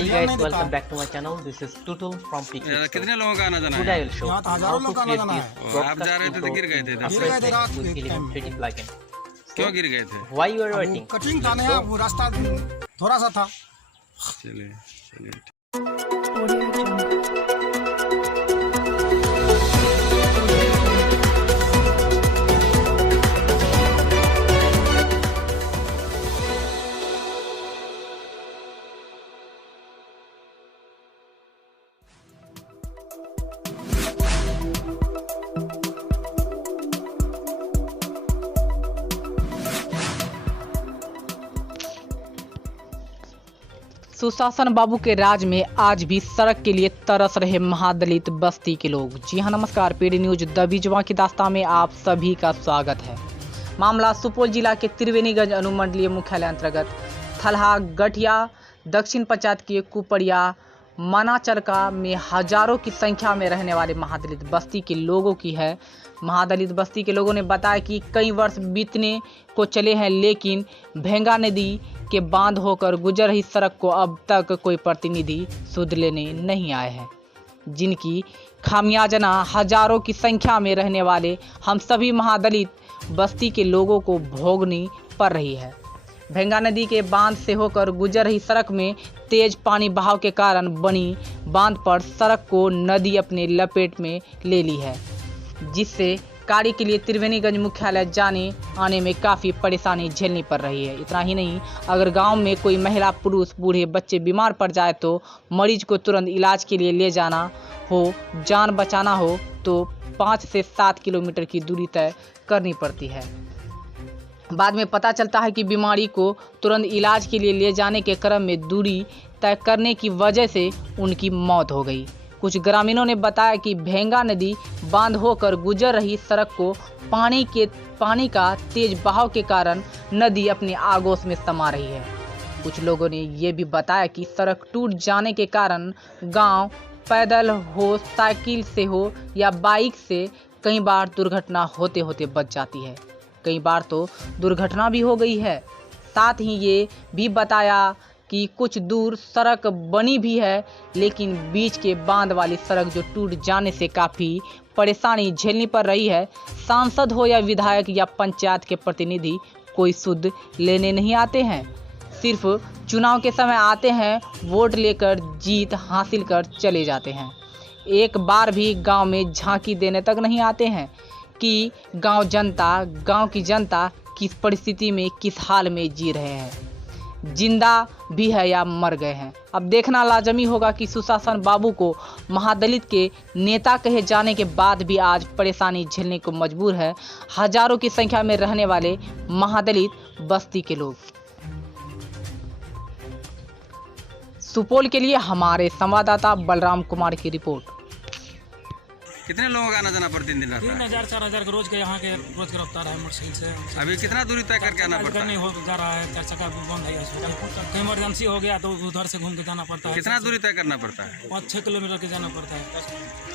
Hey guys, welcome back to my channel. This is Tutul from Picnic. कितने लोगों का आना जाना Today I है? will show यहाँ तो हजारों लोग का आना जाना है। आप जा रहे थे तो गिर गए थे इधर से। गिर गए थे रात के टाइम। क्यों गिर गए थे? Why you are अब waiting? वो कठिन था ना, वो रास्ता थोड़ा सा था। चलिए चलिए। सुशासन बाबू के राज में आज भी सड़क के लिए तरस रहे महादलित बस्ती के लोग। जी हाँ नमस्कार, पीडी न्यूज द बीजवा की दास्तान में आप सभी का स्वागत है। मामला सुपौल जिला के त्रिवेणीगंज अनुमंडलीय मुख्यालय अंतर्गत थलहा गठिया दक्षिण पंचायत के कुपड़िया मनाचरका में हजारों की संख्या में रहने वाले महादलित बस्ती के लोगों की है। महादलित बस्ती के लोगों ने बताया कि कई वर्ष बीतने को चले हैं, लेकिन भेंगा नदी के बांध होकर गुजर रही सड़क को अब तक कोई प्रतिनिधि सुध लेने नहीं आए हैं, जिनकी खामियाजना हजारों की संख्या में रहने वाले हम सभी महादलित बस्ती के लोगों को भोगनी पड़ रही है। भेंगा नदी के बांध से होकर गुजर रही सड़क में तेज पानी बहाव के कारण बनी बांध पर सड़क को नदी अपने लपेट में ले ली है, जिससे कार्य के लिए त्रिवेणीगंज मुख्यालय जाने आने में काफ़ी परेशानी झेलनी पड़ रही है। इतना ही नहीं, अगर गांव में कोई महिला, पुरुष, बूढ़े, बच्चे बीमार पड़ जाए तो मरीज को तुरंत इलाज के लिए ले जाना हो, जान बचाना हो तो 5 से 7 किलोमीटर की दूरी तय करनी पड़ती है। बाद में पता चलता है कि बीमारी को तुरंत इलाज के लिए ले जाने के क्रम में दूरी तय करने की वजह से उनकी मौत हो गई। कुछ ग्रामीणों ने बताया कि भेंगा नदी बांध होकर गुजर रही सड़क को पानी का तेज बहाव के कारण नदी अपने आगोश में समा रही है। कुछ लोगों ने ये भी बताया कि सड़क टूट जाने के कारण गांव पैदल हो, साइकिल से हो या बाइक से कई बार दुर्घटना होते होते बच जाती है। कई बार तो दुर्घटना भी हो गई है। साथ ही ये भी बताया कि कुछ दूर सड़क बनी भी है, लेकिन बीच के बांध वाली सड़क जो टूट जाने से काफ़ी परेशानी झेलनी पड़ रही है। सांसद हो या विधायक या पंचायत के प्रतिनिधि कोई सुध लेने नहीं आते हैं, सिर्फ चुनाव के समय आते हैं, वोट लेकर जीत हासिल कर चले जाते हैं। एक बार भी गांव में झांकी देने तक नहीं आते हैं कि गांव की जनता किस परिस्थिति में, किस हाल में जी रहे हैं, जिंदा भी है या मर गए हैं। अब देखना लाजमी होगा कि सुशासन बाबू को महादलित के नेता कहे जाने के बाद भी आज परेशानी झेलने को मजबूर है हजारों की संख्या में रहने वाले महादलित बस्ती के लोग। सुपौल के लिए हमारे संवाददाता बलराम कुमार की रिपोर्ट। कितने लोगों का आना जाना प्रतिदिन रहता है? 3000-4000 के रोज के यहाँ के रोज के रफ्तार है मोटरसाइकिल से। अभी कितना दूरी तय करके आना पड़ता है? नहीं हो जा रहा है, 4 चक्का बंद है। कहीं इमरजेंसी हो गया तो उधर से घूम के जाना पड़ता है। कितना दूरी तय करना पड़ता है? 5-6 किलोमीटर के जाना पड़ता है,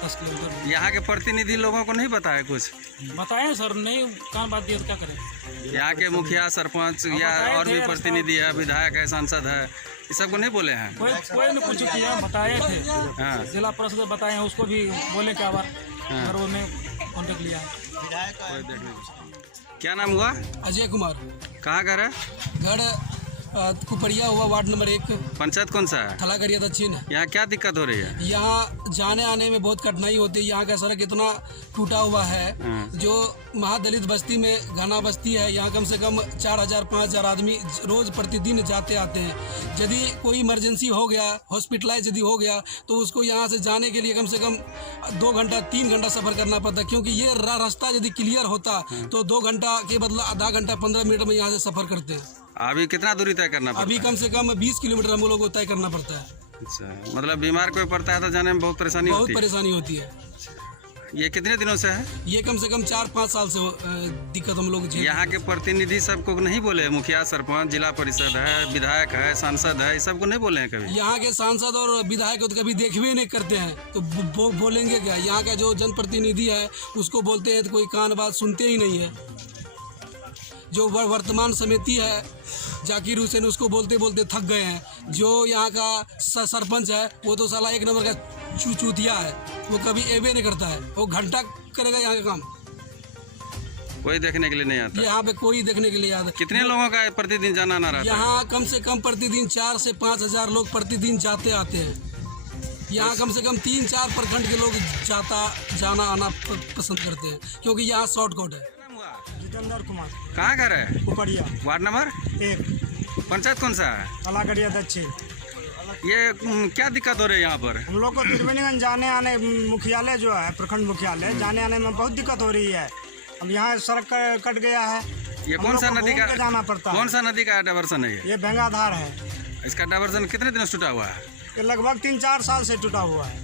10 किलोमीटर। यहाँ के प्रतिनिधि लोगों को नहीं पता है कुछ? बताए सर, नहीं कान बात दिए तो क्या करें। यहाँ के मुखिया, सरपंच या और भी प्रतिनिधि है, विधायक है, सांसद है, ये सबको नहीं बोले हैं? कोई नहीं पूछ चुकी है, बताए थे। हाँ। जिला परिषद बताए हैं, उसको भी बोले क्या बार, और वो में कॉन्टेक्ट लिया। क्या नाम हुआ? अजय कुमार। कहाँ घर है? घर कुपड़िया हुआ, वार्ड नंबर 1। पंचायत कौन सा है? थलागरिया दक्षिण। यहाँ क्या दिक्कत हो रही है? यहाँ जाने आने में बहुत कठिनाई होती है। यहाँ का सड़क इतना टूटा हुआ है, जो महादलित बस्ती में घना बस्ती है। यहाँ कम से कम 4000-5000 आदमी रोज प्रतिदिन जाते आते हैं। यदि कोई इमरजेंसी हो गया, हॉस्पिटलाइज यदि हो गया, तो उसको यहाँ से जाने के लिए कम से कम 2 घंटा 3 घंटा सफर करना पड़ता है, क्योंकि ये रास्ता यदि क्लियर होता तो 2 घंटा के बदला आधा घंटा 15 मिनट में यहाँ से सफर करते हैं। अभी कितना दूरी तय करना पड़ता है? अभी कम से कम 20 किलोमीटर हम लोग को तय करना पड़ता है। अच्छा, मतलब बीमार कोई पड़ता है तो जाने में बहुत परेशानी होती है? बहुत परेशानी होती है। ये कितने दिनों से है? ये कम से कम 4-5 साल से दिक्कत हम लोग। यहाँ के प्रतिनिधि सबको नहीं बोले? मुखिया, सरपंच, जिला परिषद है, विधायक है, सांसद है, सबको नहीं बोले हैं कभी? यहाँ के सांसद और विधायक तो कभी देखवे नहीं करते हैं, तो बोलेंगे क्या? यहाँ का जो जनप्रतिनिधि है उसको बोलते हैं तो कोई कान बात सुनते ही नहीं है। जो वर्तमान समिति है जाकिर हुसैन, उसको बोलते बोलते थक गए हैं। जो यहाँ का सरपंच है वो तो साला एक नंबर का चूतिया है। वो कभी एवे नहीं करता है, वो घंटा करेगा यहाँ का काम। कोई देखने के लिए नहीं आता। यहाँ पे कोई देखने के लिए आता। कितने लोगों का प्रतिदिन जाना आना रहता है? यहाँ कम से कम प्रतिदिन 4 से 5 हजार लोग प्रतिदिन जाते आते हैं। यहाँ कम से कम 3-4 प्रखंड के लोग जाना आना पसंद करते हैं, क्योंकि यहाँ शॉर्टकट है। जितेंद्र कुमार, कहाँ घर है? उपरिया, वार्ड नंबर 1, पंचायत कौन सा है? अलागढ़िया दक्षिण। ये क्या दिक्कत हो रही है यहाँ पर? हम लोग को त्रिवेणीगंज जाने आने, मुख्यालय जो है प्रखंड मुख्यालय, जाने आने में बहुत दिक्कत हो रही है। अब यहाँ सड़क कट गया है। ये हम कौन लोग सा को नदी घूम का के जाना पड़ता है। कौन सा नदी का डाइवर्सन है ये भेंगाधार है। इसका डाइवर्सन कितने दिनों से टूटा हुआ है? ये लगभग 3-4 साल से टूटा हुआ है।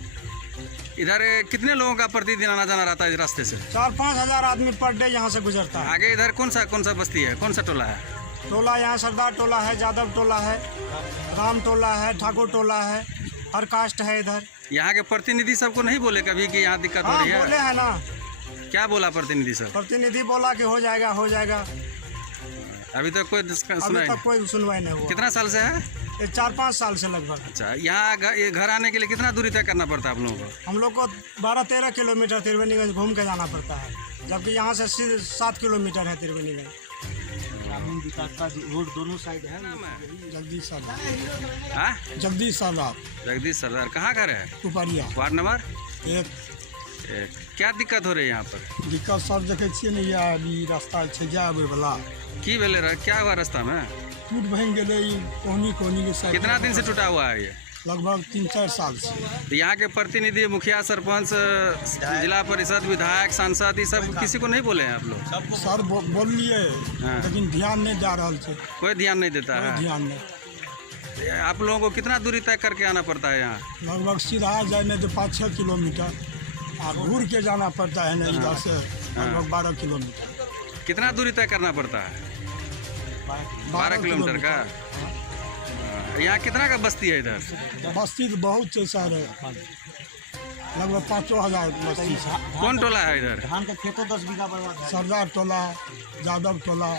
इधर कितने लोगों का प्रतिदिन आना जाना रहता है इस रास्ते से? 4-5 हजार आदमी पर डे यहाँ से गुजरता है। आगे इधर कौन सा बस्ती है, कौन सा टोला है? टोला यहाँ सरदार टोला है, यादव टोला है, राम टोला है, ठाकुर टोला है, हर कास्ट है इधर। यहाँ के प्रतिनिधि सबको नहीं बोले कभी कि यहाँ दिक्कत हो हाँ, रही बोले है? है ना। क्या बोला प्रतिनिधि सब? प्रतिनिधि बोला कि हो जाएगा, हो जाएगा। अभी तक कोई सुनाई अभी नहीं। तक कोई सुनवाई नहीं हुआ। कितना साल से है? ये 4-5 साल से लगभग। अच्छा, यहाँ ये घर आने के लिए कितना दूरी तय करना पड़ता है आप लोगों को? हम लोग को 12-13 किलोमीटर त्रिवेणीगंज घूम के जाना पड़ता है, जबकि यहाँ से 7 किलोमीटर है त्रिवेणीगंज। रोड दोनों साइड है। जगदीश सरदार। हाँ? जगदीश सरदार, जगदीश सरदार। कहाँ घर है? उपरिया, वार्ड नंबर 1। क्या दिक्कत हो रही है यहाँ पर? दिक्कत सब देखे छे नहीं, अभी रास्ता छै जाए आबे वाला की भेले रहा? क्या हुआ रास्ता में? टूट भांग गए, कोहनी के साइड। कितना दिन से टूटा हुआ है ये? लगभग 3-4 साल से। तो यहाँ के प्रतिनिधि, मुखिया, सरपंच, जिला परिषद, विधायक, सांसद, ये सब किसी को नहीं बोले हैं आप लोग? सर बोलिए, हाँ। लेकिन ध्यान नहीं जा रहा है। कोई ध्यान नहीं देता है? ध्यान नहीं। आप लोगों को कितना दूरी तय करके आना पड़ता है यहाँ? लगभग सीधा जाने तो 5-6 किलोमीटर, और घूर के जाना पड़ता है ना इधर से लगभग 12 किलोमीटर। कितना दूरी तय करना पड़ता है? 12 किलोमीटर का। यहाँ कितना का बस्ती है इधर? बस्ती तो बहुत है सर, लगभग 5 हजार बस्ती है। कौन टोला है इधर? धान का खेतों 10 बीघा बर्बाद। सरदार टोला, यादव टोला,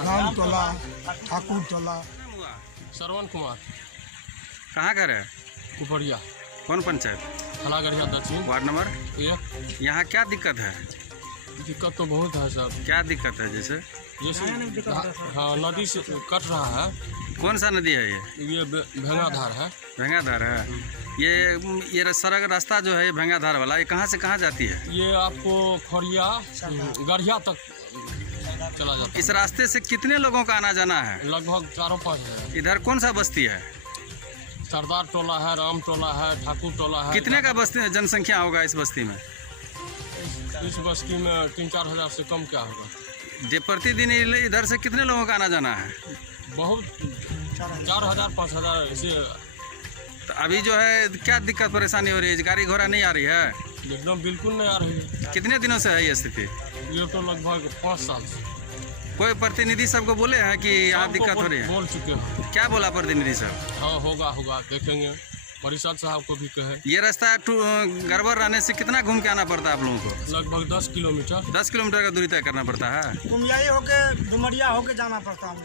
राम टोला, ठाकुर टोला। श्रवण कुमार। कहाँ घर है? उपरिया, कौन पंचायत? अलागढ़िया दक्षिण, वार्ड नंबर 1। यहाँ क्या दिक्कत है? दिक्कत तो बहुत है सर। क्या दिक्कत है? जैसे हाँ, नदी से कट रहा है। कौन सा नदी है ये? ये भेंगाधार है। भेंगाधार है। ये सड़क रास्ता जो है ये भेंगाधार वाला, ये कहाँ से कहाँ जाती है? ये आपको खड़िया गढ़िया तक चला जाता इस रास्ते से कितने लोगों का आना जाना है? है। लगभग 4-5 है। इधर कौन सा बस्ती है? सरदार टोला है, राम टोला है, ठाकुर टोला है। कितने का बस्ती जनसंख्या होगा इस बस्ती में? इस बस्ती में 3-4 हजार से कम क्या होगा। जे प्रतिदिन इधर से कितने लोगों का आना जाना है? बहुत 4,000-5 हजार ऐसे। तो अभी जो है क्या दिक्कत परेशानी हो रही है? गाड़ी घोड़ा नहीं आ रही है? एकदम बिल्कुल नहीं आ रही है। कितने दिनों से है ये स्थिति? ये तो लगभग 5 साल से। कोई प्रतिनिधि सबको बोले हैं कि यहाँ दिक्कत हो रही है? बोल चुके हैं। क्या बोला प्रतिनिधि सब? हाँ, होगा देखेंगे। परिषद साहब को भी कहे। ये रास्ता गड़बड़ रहने से कितना घूम के आना पड़ता है आप लोगों को? लगभग 10 किलोमीटर। 10 किलोमीटर का दूरी तय करना पड़ता है। कुमियाई होके, डुमरिया होके जाना पड़ता है।